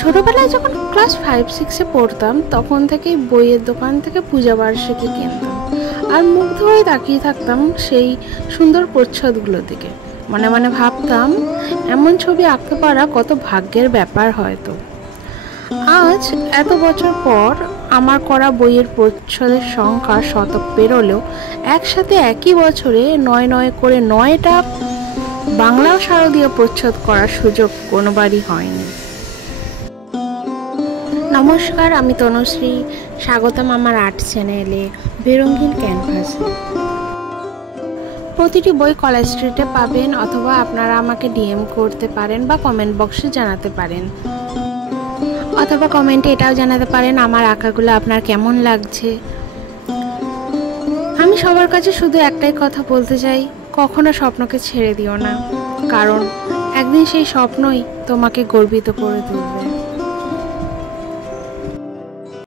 ছোটবেলায় যখন ক্লাস 5-6-এ পড়তাম তখন থেকেই বইয়ের দোকান থেকে পূজা বার্ষিকী কিনতাম আর মুগ্ধ হয়ে তাকিয়ে থাকতাম সেই সুন্দর প্রচ্ছদগুলো দিকে। মনে মনে ভাবতাম এমন ছবি আঁকতে পারা কত ভাগ্যের ব্যাপার। হয়তো আজ এত বছর পর আমার করা বইয়ের প্রচ্ছদের সংখ্যা শতক পেরোলেও একসাথে একই বছরে নয় নয় করে 9টা বাংলা ও শারদীয় প্রচ্ছদ করার সুযোগ কোনোবারই হয়নি। নমস্কার, আমি তনুশ্রী। স্বাগতম আমার আর্ট চ্যানেলে বেরঙ্গিন ক্যানভাসে। প্রতিটি বই কলেজ স্ট্রিটে পাবেন, অথবা আপনারা আমাকে ডিএম করতে পারেন বা কমেন্ট বক্সে জানাতে পারেন, অথবা কমেন্টে এটাও জানাতে পারেন আমার আঁকাগুলো আপনার কেমন লাগছে। আমি সবার কাছে শুধু একটাই কথা বলতে চাই, কখনো স্বপ্নকে ছেড়ে দিও না, কারণ একদিন সেই স্বপ্নই তোমাকে গর্বিত করে তুলবে।